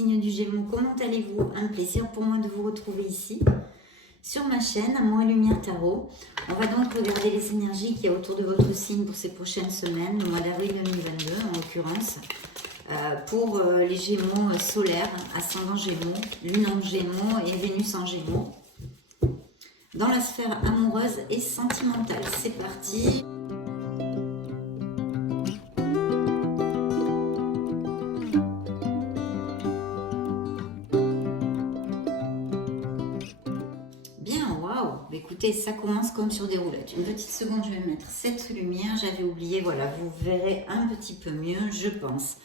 signe du Gémeaux, comment allez-vous? Un plaisir pour moi de vous retrouver ici, sur ma chaîne, Amour et Lumière Tarot. On va donc regarder les énergies qu'il y a autour de votre signe pour ces prochaines semaines, le mois d'avril 2022 en l'occurrence, pour les Gémeaux solaires, ascendant Gémeaux, Lune en Gémeaux et Vénus en Gémeaux, dans la sphère amoureuse et sentimentale. C'est parti! Écoutez, ça commence comme sur des roulettes. Une petite seconde, je vais mettre cette lumière. J'avais oublié, voilà, vous verrez un petit peu mieux, je pense.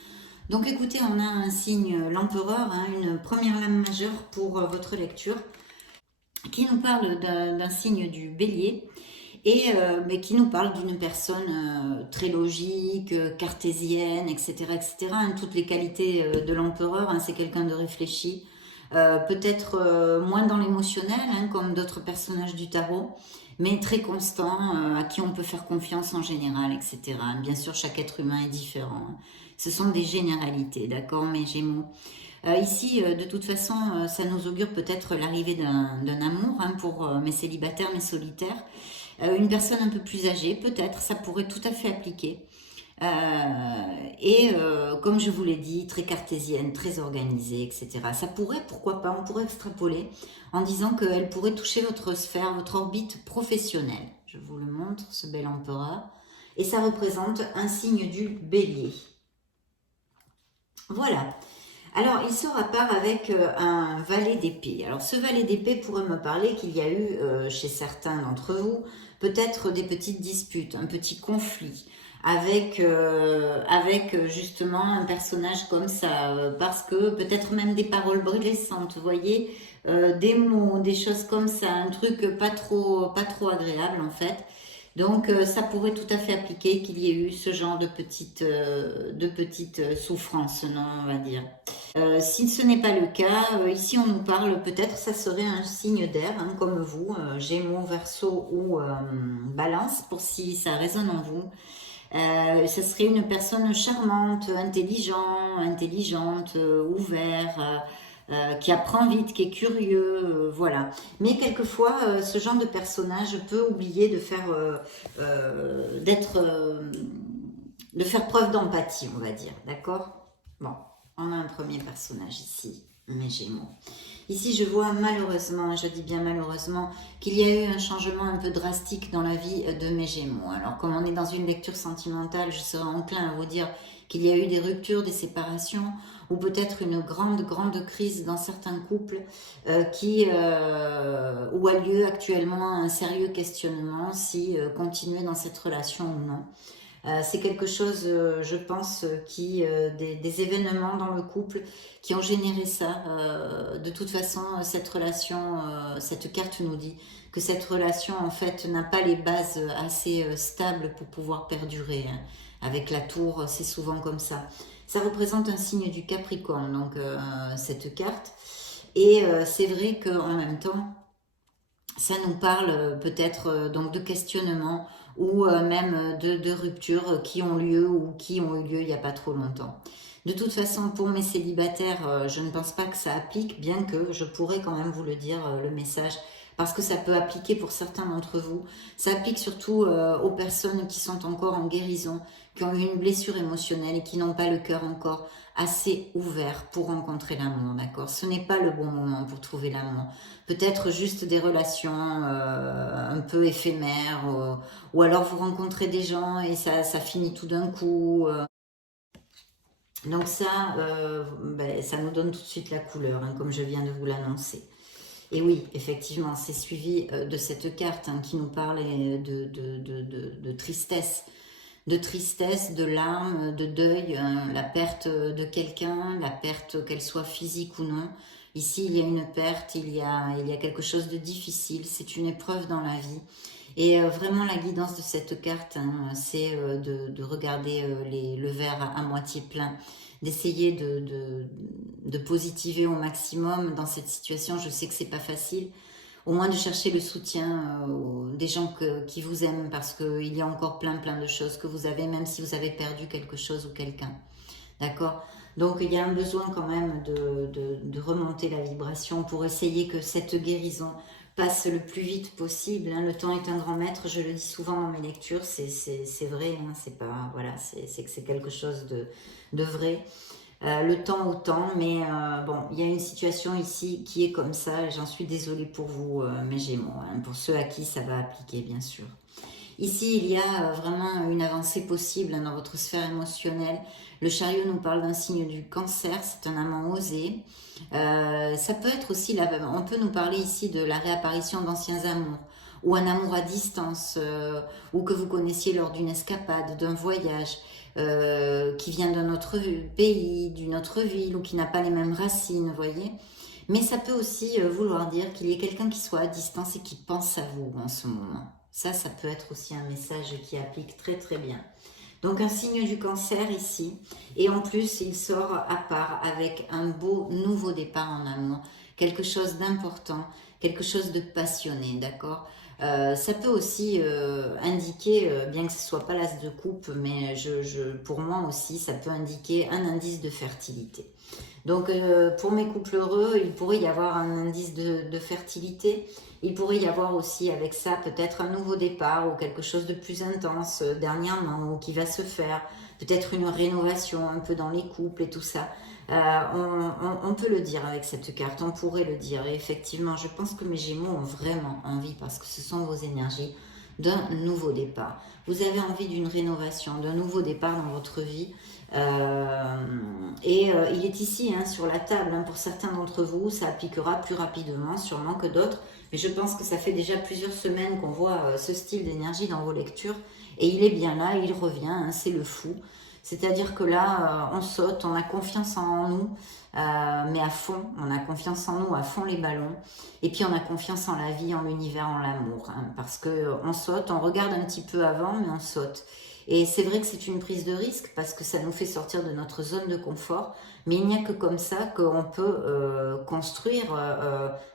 Donc écoutez, on a un signe, l'empereur, hein, une première lame majeure pour votre lecture, qui nous parle d'un signe du bélier, et mais qui nous parle d'une personne très logique, cartésienne, etc. etc. Hein, toutes les qualités de l'empereur, hein, c'est quelqu'un de réfléchi, peut-être moins dans l'émotionnel, hein, comme d'autres personnages du tarot, mais très constant, à qui on peut faire confiance en général, etc. Bien sûr, chaque être humain est différent. Hein. Ce sont des généralités, d'accord, mes Gémeaux. Ici, de toute façon, ça nous augure peut-être l'arrivée d'un amour, hein, pour mes célibataires, mes solitaires. Une personne un peu plus âgée, peut-être, ça pourrait tout à fait appliquer. Comme je vous l'ai dit, très cartésienne, très organisée, etc. Ça pourrait, pourquoi pas, on pourrait extrapoler en disant qu'elle pourrait toucher votre sphère, votre orbite professionnelle. Je vous le montre, ce bel empereur. Et ça représente un signe du bélier. Voilà. Alors, il sort à part avec un valet d'épée. Alors, ce valet d'épée pourrait me parler qu'il y a eu, chez certains d'entre vous, peut-être des petites disputes, un petit conflit, avec justement un personnage comme ça, parce que peut-être même des paroles blessantes, vous voyez, des mots, des choses comme ça, un truc pas trop agréable en fait. Donc ça pourrait tout à fait appliquer qu'il y ait eu ce genre de petites souffrances, non, on va dire. Si ce n'est pas le cas, ici on nous parle, peut-être ça serait un signe d'air, hein, comme vous, Gémeaux, Verseau ou Balance, pour si ça résonne en vous. Ce serait une personne charmante, intelligente, ouverte, qui apprend vite, qui est curieux, voilà. Mais quelquefois, ce genre de personnage peut oublier de faire, de faire preuve d'empathie, on va dire, d'accord? Bon, on a un premier personnage ici, mes Gémeaux. Ici, je vois malheureusement, je dis bien malheureusement, qu'il y a eu un changement un peu drastique dans la vie de mes Gémeaux. Alors, comme on est dans une lecture sentimentale, je serais enclin à vous dire qu'il y a eu des ruptures, des séparations, ou peut-être une grande crise dans certains couples où a lieu actuellement un sérieux questionnement si continuer dans cette relation ou non. C'est quelque chose, je pense, des événements dans le couple qui ont généré ça. De toute façon, cette relation, cette carte nous dit que cette relation, en fait, n'a pas les bases assez stables pour pouvoir perdurer. Hein. Avec la tour, c'est souvent comme ça. Ça représente un signe du Capricorne, donc cette carte. Et c'est vrai qu'en même temps, ça nous parle peut-être donc de questionnement ou même de ruptures qui ont lieu ou qui ont eu lieu il n'y a pas trop longtemps. De toute façon, pour mes célibataires, je ne pense pas que ça applique, bien que je pourrais quand même vous le dire, le message, parce que ça peut appliquer pour certains d'entre vous. Ça applique surtout aux personnes qui sont encore en guérison, qui ont eu une blessure émotionnelle et qui n'ont pas le cœur encore assez ouvert pour rencontrer l'amour, d'accord? Ce n'est pas le bon moment pour trouver l'amour. Peut-être juste des relations un peu éphémères, ou alors vous rencontrez des gens et ça finit tout d'un coup. Donc ça, ça nous donne tout de suite la couleur, hein, comme je viens de vous l'annoncer. Et oui, effectivement, c'est suivi de cette carte, hein, qui nous parle de tristesse. De tristesse, de larmes, de deuil, hein, la perte de quelqu'un, la perte qu'elle soit physique ou non. Ici, il y a une perte, il y a quelque chose de difficile, c'est une épreuve dans la vie. Et vraiment, la guidance de cette carte, hein, c'est de regarder le verre à moitié plein, d'essayer de positiver au maximum dans cette situation. Je sais que c'est pas facile, au moins de chercher le soutien des gens qui vous aiment, parce qu'il y a encore plein de choses que vous avez, même si vous avez perdu quelque chose ou quelqu'un. D'accord? Donc il y a un besoin quand même de remonter la vibration pour essayer que cette guérison passe le plus vite possible. Hein. Le temps est un grand maître, je le dis souvent dans mes lectures, c'est vrai, hein, c'est pas, voilà, c'est quelque chose de vrai. Le temps au temps, mais bon, il y a une situation ici qui est comme ça, et j'en suis désolée pour vous, mes Gémeaux, hein, pour ceux à qui ça va appliquer, bien sûr. Ici, il y a vraiment une avancée possible dans votre sphère émotionnelle. Le chariot nous parle d'un signe du cancer, c'est un amant osé. Ça peut être aussi, on peut nous parler ici de la réapparition d'anciens amours, ou un amour à distance, ou que vous connaissiez lors d'une escapade, d'un voyage, qui vient d'un autre pays, d'une autre ville, ou qui n'a pas les mêmes racines, vous voyez. Mais ça peut aussi vouloir dire qu'il y ait quelqu'un qui soit à distance et qui pense à vous en ce moment. Ça peut être aussi un message qui applique très très bien. Donc un signe du cancer ici. Et en plus, il sort à part avec un beau nouveau départ en amour. Quelque chose d'important, quelque chose de passionné, d'accord. Ça peut aussi indiquer, bien que ce ne soit pas l'as de coupe, mais pour moi aussi, ça peut indiquer un indice de fertilité. Donc pour mes couples heureux, il pourrait y avoir un indice de fertilité. Il pourrait y avoir aussi avec ça peut-être un nouveau départ ou quelque chose de plus intense dernièrement ou qui va se faire. Peut-être une rénovation un peu dans les couples et tout ça. On peut le dire avec cette carte, on pourrait le dire. Et effectivement, je pense que mes Gémeaux ont vraiment envie, parce que ce sont vos énergies, d'un nouveau départ. Vous avez envie d'une rénovation, d'un nouveau départ dans votre vie. Il est ici hein, sur la table. Hein, pour certains d'entre vous, ça appliquera plus rapidement, sûrement que d'autres. Mais je pense que ça fait déjà plusieurs semaines qu'on voit ce style d'énergie dans vos lectures. Et il est bien là, il revient, hein, c'est le fou. C'est-à-dire que là, on saute, on a confiance en nous, mais à fond. On a confiance en nous, à fond les ballons. Et puis on a confiance en la vie, en l'univers, en l'amour. Hein, parce qu'on saute, on regarde un petit peu avant, mais on saute. Et c'est vrai que c'est une prise de risque parce que ça nous fait sortir de notre zone de confort. Mais il n'y a que comme ça qu'on peut construire,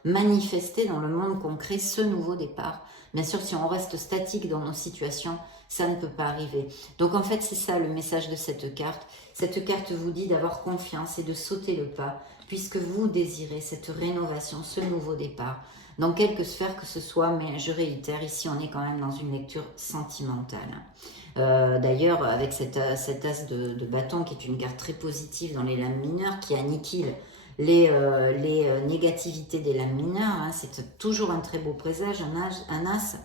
manifester dans le monde concret ce nouveau départ. Bien sûr, si on reste statique dans nos situations, ça ne peut pas arriver. Donc en fait, c'est ça le message de cette carte. Cette carte vous dit d'avoir confiance et de sauter le pas, puisque vous désirez cette rénovation, ce nouveau départ, dans quelque sphère que ce soit, mais je réitère, ici on est quand même dans une lecture sentimentale. D'ailleurs, avec cet as de bâton, qui est une carte très positive dans les lames mineures, qui anniquile les négativités des lames mineures, hein, c'est toujours un très beau présage, un as.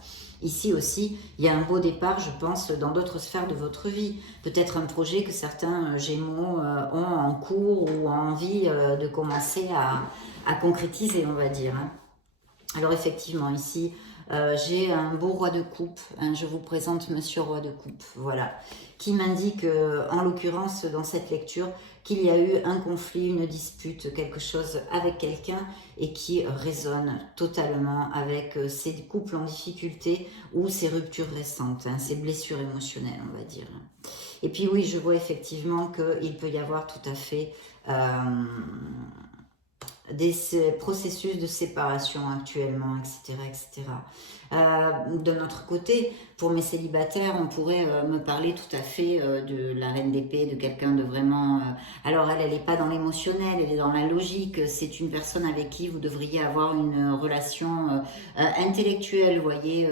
Ici aussi, il y a un beau départ, je pense, dans d'autres sphères de votre vie. Peut-être un projet que certains Gémeaux ont en cours ou ont envie de commencer à concrétiser, on va dire. Hein. Alors effectivement, ici, j'ai un beau roi de coupe. Hein, je vous présente Monsieur Roi de coupe, voilà, qui m'indique, en l'occurrence, dans cette lecture, qu'il y a eu un conflit, une dispute, quelque chose avec quelqu'un et qui résonne totalement avec ces couples en difficulté ou ces ruptures récentes, hein, ces blessures émotionnelles, on va dire. Et puis oui, je vois effectivement qu'il peut y avoir tout à fait des processus de séparation actuellement, etc. etc. De notre côté, pour mes célibataires, on pourrait me parler tout à fait de la reine d'épée, de quelqu'un de vraiment... alors elle n'est pas dans l'émotionnel, elle est dans la logique. C'est une personne avec qui vous devriez avoir une relation intellectuelle, vous voyez.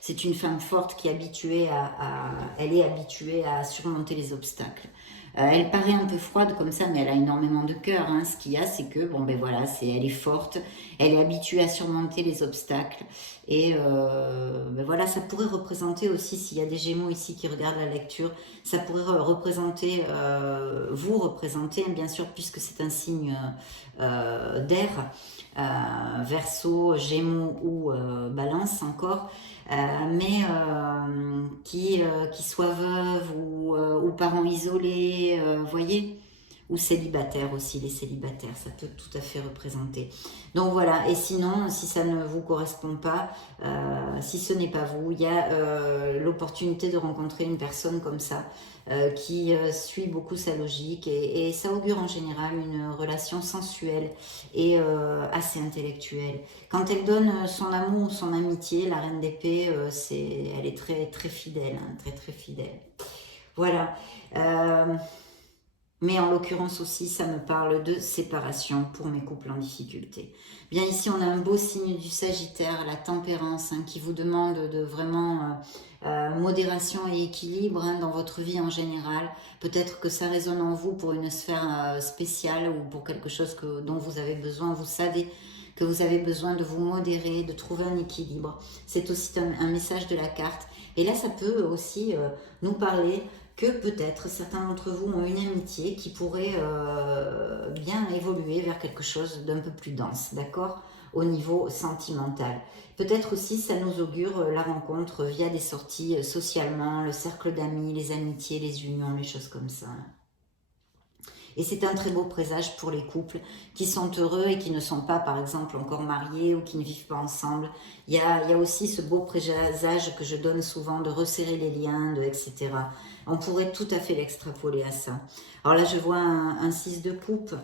C'est une femme forte qui est habituée elle est habituée à surmonter les obstacles. Elle paraît un peu froide comme ça, mais elle a énormément de cœur. Hein. Ce qu'il y a, c'est que, bon ben voilà, elle est forte, elle est habituée à surmonter les obstacles. Et ben voilà, ça pourrait représenter aussi, s'il y a des Gémeaux ici qui regardent la lecture, ça pourrait représenter, vous représenter, bien sûr, puisque c'est un signe d'air, Verseau, Gémeaux ou Balance encore. Mais qui soit veuve ou parents isolés, voyez, ou célibataires aussi, les célibataires, ça peut tout à fait représenter. Donc voilà, et sinon, si ça ne vous correspond pas, si ce n'est pas vous, il y a l'opportunité de rencontrer une personne comme ça, qui suit beaucoup sa logique et ça augure en général une relation sensuelle et assez intellectuelle. Quand elle donne son amour, son amitié, la reine d'épée, elle est très très fidèle, hein, très très fidèle. Voilà. Mais en l'occurrence aussi, ça me parle de séparation pour mes couples en difficulté. Bien ici, on a un beau signe du Sagittaire, la tempérance, hein, qui vous demande de vraiment modération et équilibre hein, dans votre vie en général. Peut-être que ça résonne en vous pour une sphère spéciale ou pour quelque chose dont vous avez besoin. Vous savez que vous avez besoin de vous modérer, de trouver un équilibre. C'est aussi un message de la carte. Et là, ça peut aussi nous parler que peut-être certains d'entre vous ont une amitié qui pourrait bien évoluer vers quelque chose d'un peu plus dense, d'accord, au niveau sentimental. Peut-être aussi ça nous augure la rencontre via des sorties socialement, le cercle d'amis, les amitiés, les unions, les choses comme ça. Et c'est un très beau présage pour les couples qui sont heureux et qui ne sont pas, par exemple, encore mariés ou qui ne vivent pas ensemble. Il y a aussi ce beau présage que je donne souvent de resserrer les liens, etc. On pourrait tout à fait l'extrapoler à ça. Alors là, je vois un 6 de coupe.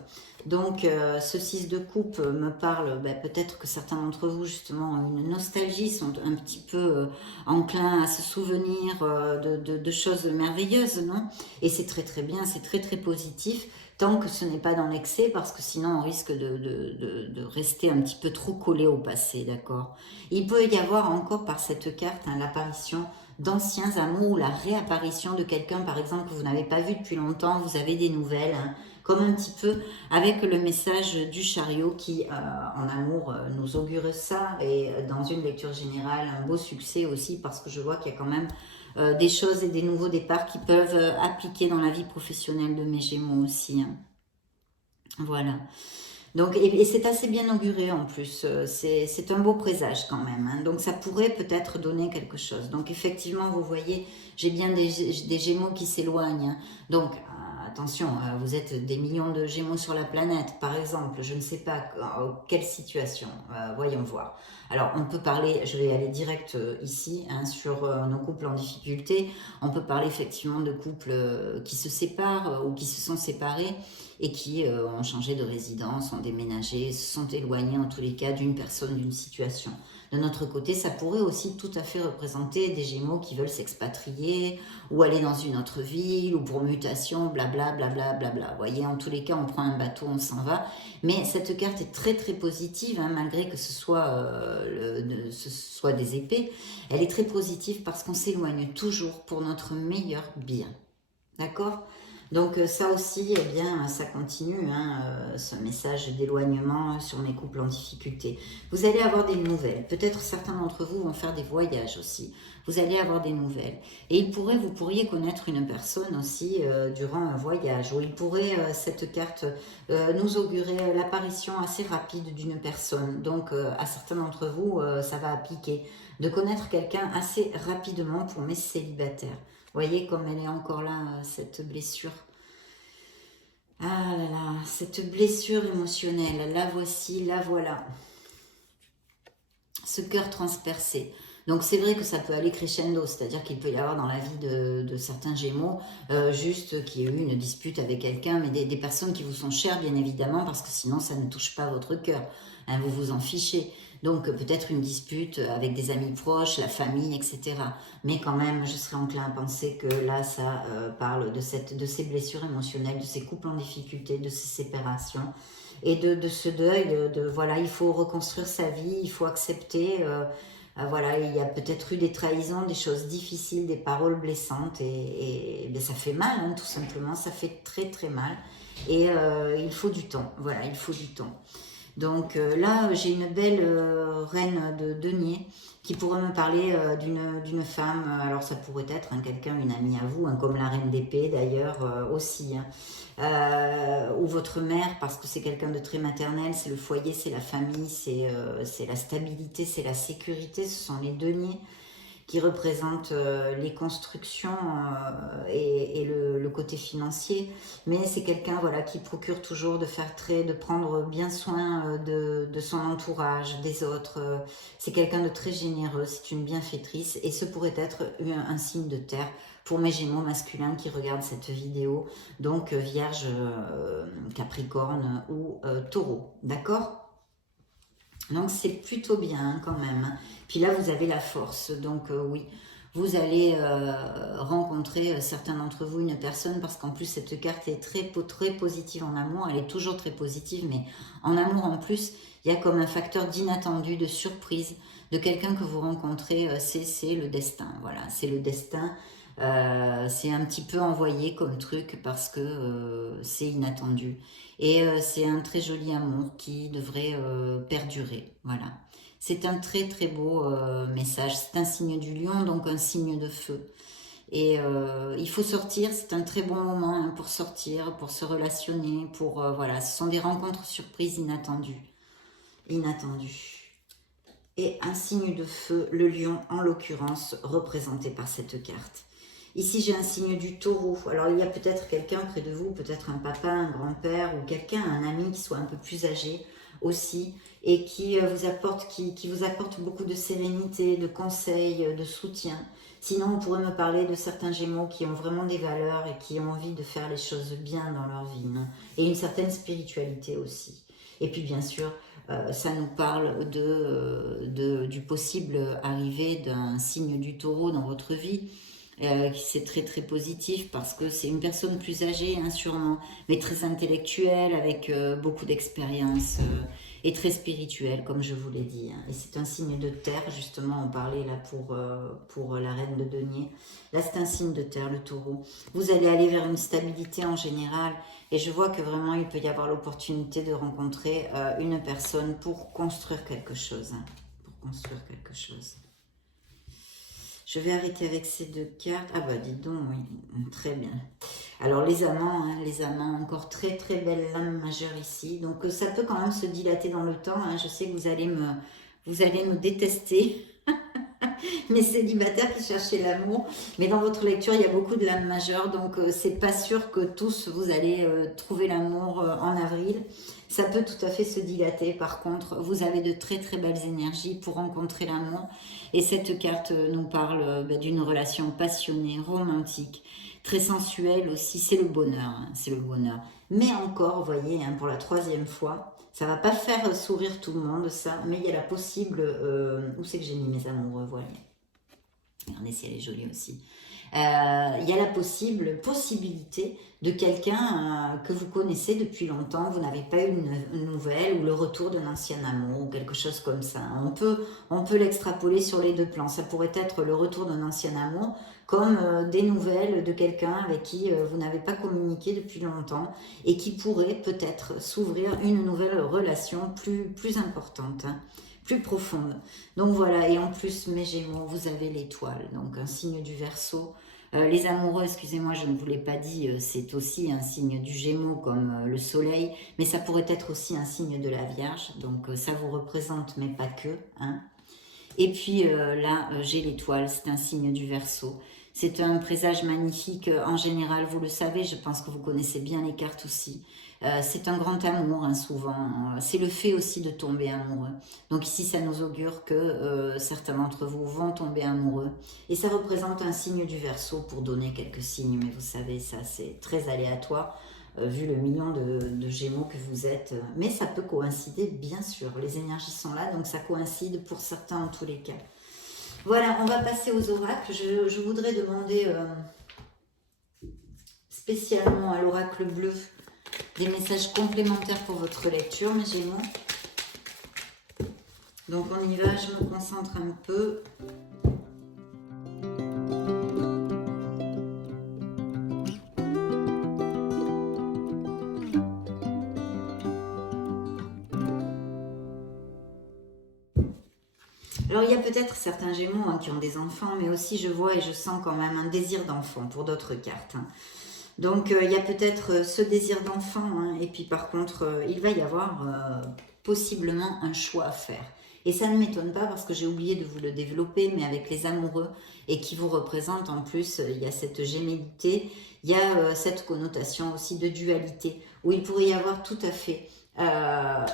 Donc, ce 6 de coupe me parle, peut-être que certains d'entre vous, justement, ont une nostalgie, sont un petit peu enclins à se souvenir de choses merveilleuses, non? Et c'est très très bien, c'est très très positif, tant que ce n'est pas dans l'excès, parce que sinon on risque de rester un petit peu trop collé au passé, d'accord? Il peut y avoir encore par cette carte hein, l'apparition d'anciens amours ou la réapparition de quelqu'un, par exemple, que vous n'avez pas vu depuis longtemps, vous avez des nouvelles, hein, comme un petit peu avec le message du chariot qui, en amour, nous augure ça, et dans une lecture générale, un beau succès aussi, parce que je vois qu'il y a quand même des choses et des nouveaux départs qui peuvent appliquer dans la vie professionnelle de mes Gémeaux aussi. Hein. Voilà. Donc, et c'est assez bien auguré en plus, c'est un beau présage quand même, hein. Donc ça pourrait peut-être donner quelque chose. Donc effectivement, vous voyez, j'ai bien des Gémeaux qui s'éloignent. Hein. Donc attention, vous êtes des millions de Gémeaux sur la planète, par exemple, je ne sais pas quelle situation, voyons voir. Alors on peut parler, je vais aller direct ici, hein, sur nos couples en difficulté, on peut parler effectivement de couples qui se séparent ou qui se sont séparés, et qui ont changé de résidence, ont déménagé, se sont éloignés en tous les cas d'une personne, d'une situation. De notre côté, ça pourrait aussi tout à fait représenter des Gémeaux qui veulent s'expatrier ou aller dans une autre ville ou pour mutation, blabla, blabla, blabla. Vous voyez, en tous les cas, on prend un bateau, on s'en va. Mais cette carte est très très positive, hein, malgré que ce soit des épées. Elle est très positive parce qu'on s'éloigne toujours pour notre meilleur bien. D'accord ? Donc ça aussi, eh bien, ça continue, hein, ce message d'éloignement sur mes couples en difficulté. Vous allez avoir des nouvelles. Peut-être certains d'entre vous vont faire des voyages aussi. Vous allez avoir des nouvelles. Et vous pourriez connaître une personne aussi durant un voyage. Ou il pourrait, cette carte, nous augurer l'apparition assez rapide d'une personne. Donc à certains d'entre vous, ça va appliquer. De connaître quelqu'un assez rapidement pour mes célibataires. Voyez comme elle est encore là, cette blessure. Ah là là, cette blessure émotionnelle, la voici, la voilà. Ce cœur transpercé. Donc c'est vrai que ça peut aller crescendo, c'est-à-dire qu'il peut y avoir dans la vie de certains Gémeaux, juste qu'il y ait eu une dispute avec quelqu'un, mais des personnes qui vous sont chères bien évidemment, parce que sinon ça ne touche pas votre cœur, hein, vous vous en fichez. Donc peut-être une dispute avec des amis proches, la famille, etc. Mais quand même, je serais enclin à penser que là, ça parle de ces blessures émotionnelles, de ces couples en difficulté, de ces séparations et de ce deuil, voilà, il faut reconstruire sa vie, il faut accepter, voilà, il y a peut-être eu des trahisons, des choses difficiles, des paroles blessantes et ben, ça fait mal, hein, tout simplement, ça fait très très mal et il faut du temps, voilà, il faut du temps. Donc là, j'ai une belle reine de denier qui pourrait me parler d'une femme. Alors ça pourrait être hein, quelqu'un, une amie à vous, hein, comme la reine d'épée d'ailleurs aussi. Hein. Ou votre mère, parce que c'est quelqu'un de très maternel, c'est le foyer, c'est la famille, c'est la stabilité, c'est la sécurité, ce sont les deniers qui représente les constructions et le côté financier, mais c'est quelqu'un voilà, qui procure toujours de prendre bien soin de son entourage, des autres. C'est quelqu'un de très généreux, c'est une bienfaitrice et ce pourrait être un signe de terre pour mes Gémeaux masculins qui regardent cette vidéo, donc Vierge, Capricorne ou Taureau, d'accord ? Donc c'est plutôt bien hein, quand même. Puis là vous avez la force, donc oui, vous allez rencontrer, certains d'entre vous, une personne, parce qu'en plus cette carte est très positive en amour, elle est toujours très positive, mais en amour en plus, il y a comme un facteur d'inattendu, de surprise, de quelqu'un que vous rencontrez, c'est le destin, voilà, c'est le destin, c'est un petit peu envoyé comme truc parce que c'est inattendu. Et c'est un très joli amour qui devrait perdurer, voilà. C'est un très beau message. C'est un signe du lion, donc un signe de feu. Et il faut sortir, c'est un très bon moment hein, pour sortir, pour se relationner, pour voilà, ce sont des rencontres surprises inattendues. Inattendues. Et un signe de feu, le lion en l'occurrence, représenté par cette carte. Ici, j'ai un signe du taureau. Alors, il y a peut-être quelqu'un près de vous, peut-être un papa, un grand-père ou quelqu'un, un ami qui soit un peu plus âgé aussi et qui vous apporte beaucoup de sérénité, de conseils, de soutien. Sinon, on pourrait me parler de certains gémeaux qui ont vraiment des valeurs et qui ont envie de faire les choses bien dans leur vie. Non, et une certaine spiritualité aussi. Et puis, bien sûr, ça nous parle du possible arrivée d'un signe du taureau dans votre vie. C'est très positif parce que c'est une personne plus âgée hein, sûrement, mais très intellectuelle avec beaucoup d'expérience et très spirituelle comme je vous l'ai dit hein. Et c'est un signe de terre justement, on parlait là pour la reine de denier, là c'est un signe de terre le taureau. Vous allez aller vers une stabilité en général et je vois que vraiment il peut y avoir l'opportunité de rencontrer une personne pour construire quelque chose hein, pour construire quelque chose. Je vais arrêter avec ces deux cartes. Ah bah dites donc, oui, très bien. Alors les amants, encore très belle lame majeure ici. Donc ça peut quand même se dilater dans le temps. Hein. Je sais que vous allez me détester. Mes célibataires qui cherchaient l'amour. Mais dans votre lecture, il y a beaucoup de lames majeures. Donc c'est pas sûr que tous vous allez trouver l'amour en avril. Ça peut tout à fait se dilater. Par contre, vous avez de très belles énergies pour rencontrer l'amour. Et cette carte nous parle d'une relation passionnée, romantique, très sensuelle aussi. C'est le bonheur, hein, c'est le bonheur. Mais encore, vous voyez, hein, pour la troisième fois, ça va pas faire sourire tout le monde, ça. Mais il y a la possible... où c'est que j'ai mis mes amoureux, voilà. Regardez si elle est jolie aussi. Il y a la possibilité de quelqu'un que vous connaissez depuis longtemps, vous n'avez pas eu une nouvelle ou le retour d'un ancien amour ou quelque chose comme ça. On peut l'extrapoler sur les deux plans. Ça pourrait être le retour d'un ancien amour comme des nouvelles de quelqu'un avec qui vous n'avez pas communiqué depuis longtemps et qui pourrait peut-être s'ouvrir une nouvelle relation plus importante. Hein, plus profonde. Donc voilà, et en plus, mes Gémeaux, vous avez l'étoile, donc un signe du Verseau. Les amoureux, excusez-moi, je ne vous l'ai pas dit, c'est aussi un signe du Gémeaux comme le soleil, mais ça pourrait être aussi un signe de la Vierge, donc ça vous représente, mais pas que. Hein. Et puis là, j'ai l'étoile, c'est un signe du Verseau. C'est un présage magnifique, en général, vous le savez, je pense que vous connaissez bien les cartes aussi. C'est un grand amour, hein, souvent. C'est le fait aussi de tomber amoureux. Donc ici, ça nous augure que certains d'entre vous vont tomber amoureux. Et ça représente un signe du Verseau pour donner quelques signes. Mais vous savez, ça, c'est très aléatoire, vu le million de Gémeaux que vous êtes. Mais ça peut coïncider, bien sûr. Les énergies sont là, donc ça coïncide pour certains en tous les cas. Voilà, on va passer aux oracles. Je voudrais demander spécialement à l'oracle bleu des messages complémentaires pour votre lecture, mes Gémeaux. Donc on y va, je me concentre un peu. Alors il y a peut-être certains Gémeaux hein, qui ont des enfants, mais aussi je vois et je sens quand même un désir d'enfant pour d'autres cartes. Hein. Donc il y a peut-être ce désir d'enfant, hein, et puis par contre il va y avoir possiblement un choix à faire. Et ça ne m'étonne pas parce que j'ai oublié de vous le développer, mais avec les amoureux et qui vous représentent en plus, il y a cette gémellité, il y a cette connotation aussi de dualité, où il pourrait y avoir tout à fait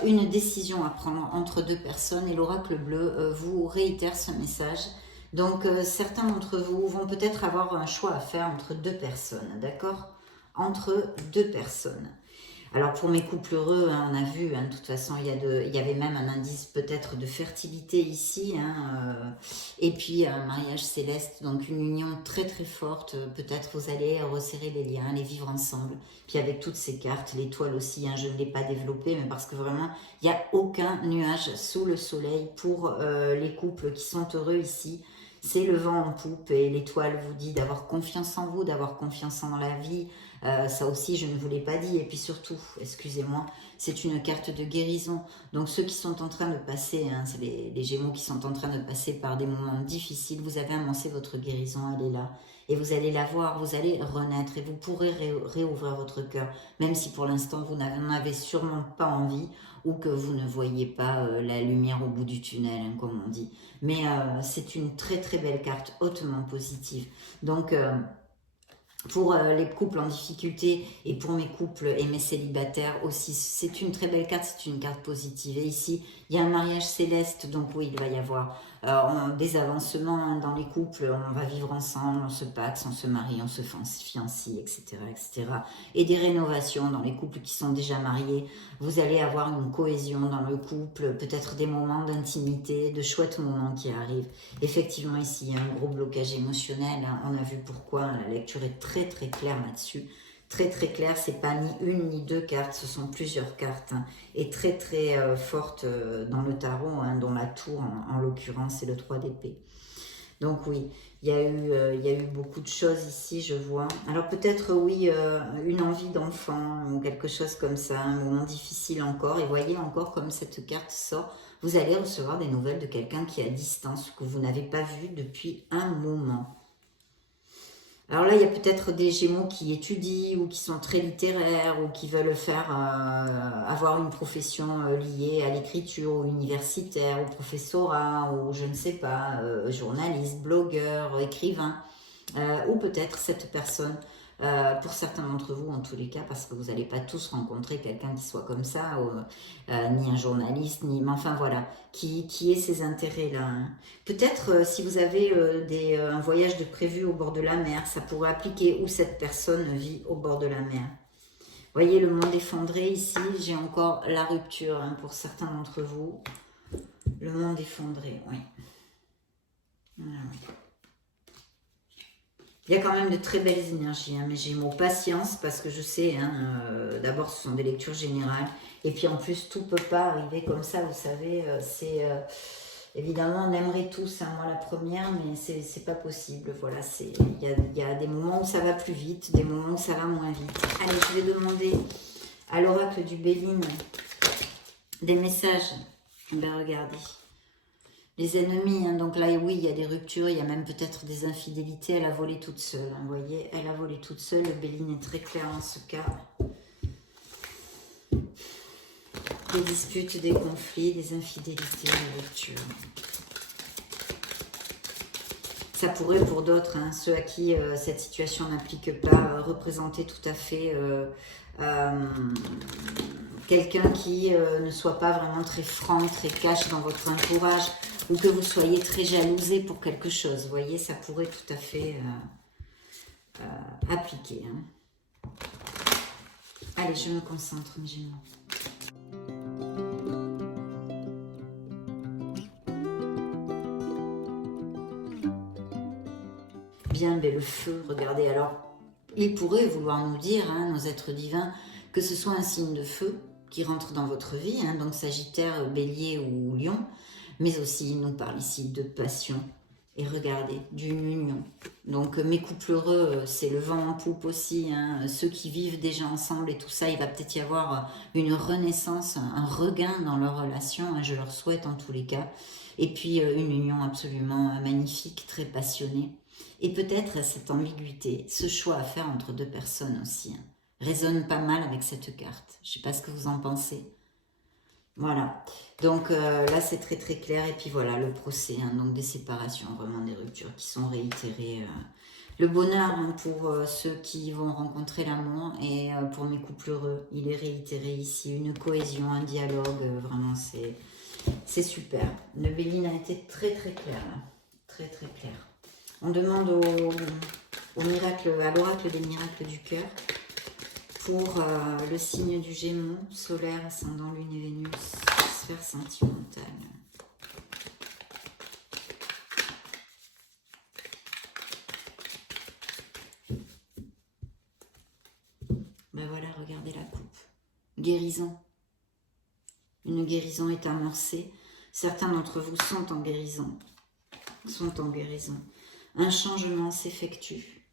une décision à prendre entre deux personnes, et l'oracle bleu vous réitère ce message. Donc certains d'entre vous vont peut-être avoir un choix à faire entre deux personnes, d'accord? Entre deux personnes. Alors pour mes couples heureux, hein, on a vu, hein, de toute façon, il y avait même un indice peut-être de fertilité ici. Hein, Et puis un mariage céleste, donc une union très très forte. Peut-être vous allez resserrer les liens, les vivre ensemble. Puis avec toutes ces cartes, l'étoile aussi, hein, je ne l'ai pas développée, mais parce que vraiment, il n'y a aucun nuage sous le soleil pour les couples qui sont heureux ici. C'est le vent en poupe et l'étoile vous dit d'avoir confiance en vous, d'avoir confiance en la vie. Ça aussi, je ne vous l'ai pas dit. Et puis surtout, excusez-moi, c'est une carte de guérison. Donc ceux qui sont en train de passer, hein, c'est les Gémeaux qui sont en train de passer par des moments difficiles, vous avez amorcé votre guérison, elle est là. Et vous allez la voir, vous allez renaître et vous pourrez réouvrir votre cœur. Même si pour l'instant, vous n'en avez sûrement pas envie ou que vous ne voyez pas la lumière au bout du tunnel, hein, comme on dit. Mais c'est une très très belle carte, hautement positive. Donc pour les couples en difficulté et pour mes couples et mes célibataires aussi, c'est une très belle carte, c'est une carte positive. Et ici, il y a un mariage céleste, donc oui, il va y avoir des avancements hein, dans les couples, on va vivre ensemble, on se paxe, on se marie, on se fiancie, etc., etc. Et des rénovations dans les couples qui sont déjà mariés. Vous allez avoir une cohésion dans le couple, peut-être des moments d'intimité, de chouettes moments qui arrivent. Effectivement, ici, il y a un gros blocage émotionnel. Hein. On a vu pourquoi. La lecture est très, très claire là-dessus. Très, très claire. C'est pas ni une ni deux cartes. Ce sont plusieurs cartes. Hein, et très, très fortes dans le tarot, hein, dont la tour, en l'occurrence, c'est le 3 d'épée. Donc oui, il y a eu beaucoup de choses ici, je vois. Alors peut-être, oui, une envie d'enfant ou quelque chose comme ça, un moment difficile encore. Et voyez encore comme cette carte sort, vous allez recevoir des nouvelles de quelqu'un qui est à distance, que vous n'avez pas vu depuis un moment. Alors là, il y a peut-être des Gémeaux qui étudient ou qui sont très littéraires ou qui veulent faire avoir une profession liée à l'écriture ou universitaire ou professorat ou je ne sais pas, journaliste, blogueur, écrivain. Ou peut-être cette personne, pour certains d'entre vous en tous les cas, parce que vous n'allez pas tous rencontrer quelqu'un qui soit comme ça, ni un journaliste, ni, mais enfin voilà, qui ait ces intérêts-là. Hein. Peut-être si vous avez un voyage de prévu au bord de la mer, ça pourrait appliquer où cette personne vit au bord de la mer. Vous voyez le monde effondré ici, j'ai encore la rupture hein, pour certains d'entre vous. Le monde effondré, oui. Voilà. Il y a quand même de très belles énergies, hein, mes Gémeaux. Patience, parce que je sais, hein, d'abord, ce sont des lectures générales. Et puis, en plus, tout ne peut pas arriver comme ça, vous savez. Évidemment, on aimerait tous, hein, moi la première, mais c'est pas possible. Voilà, il y a des moments où ça va plus vite, des moments où ça va moins vite. Allez, je vais demander à l'oracle du Béline des messages. Ben, regardez. Les ennemis, hein, donc là, oui, il y a des ruptures, il y a même peut-être des infidélités. Elle a volé toute seule, hein, vous voyez, elle a volé toute seule. Le Béline est très clair en ce cas. Des disputes, des conflits, des infidélités, des ruptures. Ça pourrait pour d'autres, hein, ceux à qui cette situation n'implique pas, représenter tout à fait quelqu'un qui ne soit pas vraiment très franc, très cash dans votre entourage, ou que vous soyez très jalousé pour quelque chose. Vous voyez, ça pourrait tout à fait appliquer. Hein. Allez, je me concentre, mes Gémeaux. Bien, mais le feu, regardez, alors, il pourrait vouloir nous dire, hein, nos êtres divins, que ce soit un signe de feu qui rentre dans votre vie, hein, donc Sagittaire, Bélier ou Lion, mais aussi il nous parle ici de passion. Et regardez, d'une union. Donc mes couples heureux, c'est le vent en poupe aussi, hein, ceux qui vivent déjà ensemble et tout ça, il va peut-être y avoir une renaissance, un regain dans leur relation, hein, je leur souhaite en tous les cas. Et puis une union absolument magnifique, très passionnée. Et peut-être cette ambiguïté, ce choix à faire entre deux personnes aussi, hein, résonne pas mal avec cette carte. Je ne sais pas ce que vous en pensez. Voilà, donc là c'est très très clair. Et puis voilà, le procès, hein, donc des séparations, vraiment des ruptures qui sont réitérées. Le bonheur hein, pour ceux qui vont rencontrer l'amour et pour mes couples heureux, il est réitéré ici. Une cohésion, un dialogue, vraiment c'est super. Le Béline a été très très clair, là. Très très clair. On demande au miracle, à l'oracle des miracles du cœur pour le signe du Gémeaux, solaire, ascendant, lune et Vénus, sphère sentimentale. guérison. Une guérison est amorcée. Certains d'entre vous sont en guérison. Un changement s'effectue.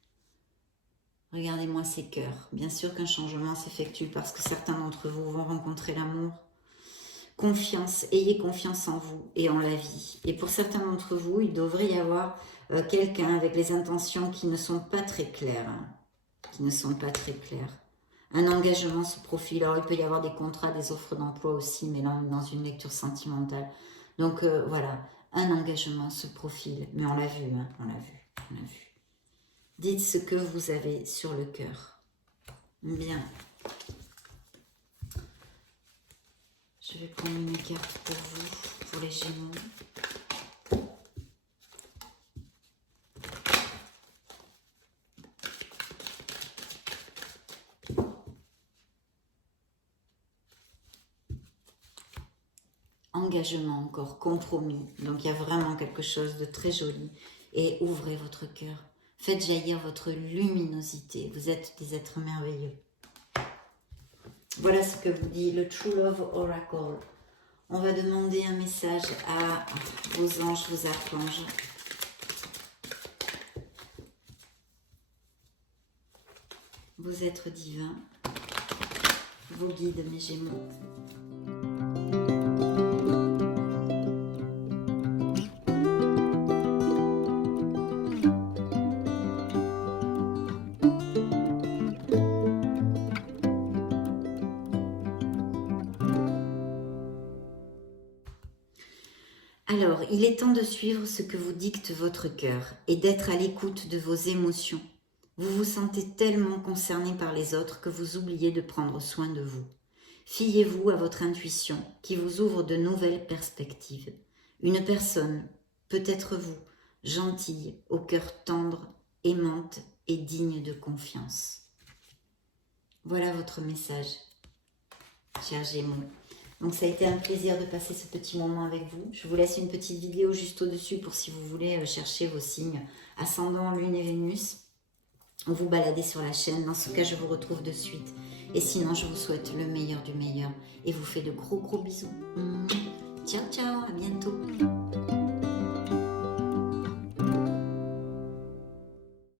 Regardez-moi ces cœurs. Bien sûr qu'un changement s'effectue parce que certains d'entre vous vont rencontrer l'amour. Confiance, ayez confiance en vous et en la vie. Et pour certains d'entre vous, il devrait y avoir quelqu'un avec les intentions qui ne sont pas très claires. Un engagement se profile. Alors, il peut y avoir des contrats, des offres d'emploi aussi, mais là, on est dans une lecture sentimentale. Donc, voilà, un engagement se profile. Mais on l'a vu, hein, on l'a vu. Dites ce que vous avez sur le cœur. Bien. Je vais prendre une carte pour vous, pour les Gémeaux. Engagement encore, compromis. Donc il y a vraiment quelque chose de très joli. Et ouvrez votre cœur. Faites jaillir votre luminosité. Vous êtes des êtres merveilleux. Voilà ce que vous dit le True Love Oracle. On va demander un message à vos anges, vos archanges. Vos êtres divins. Vos guides, mes Gémeaux. Alors, il est temps de suivre ce que vous dicte votre cœur et d'être à l'écoute de vos émotions. Vous vous sentez tellement concerné par les autres que vous oubliez de prendre soin de vous. Fiez-vous à votre intuition qui vous ouvre de nouvelles perspectives. Une personne, peut-être vous, gentille, au cœur tendre, aimante et digne de confiance. Voilà votre message, chers Gémeaux. Donc ça a été un plaisir de passer ce petit moment avec vous. Je vous laisse une petite vidéo juste au-dessus pour si vous voulez chercher vos signes ascendant, lune et Vénus. Vous baladez sur la chaîne. Dans ce cas, je vous retrouve de suite. Et sinon, je vous souhaite le meilleur du meilleur et vous fais de gros bisous. Ciao, ciao, à bientôt.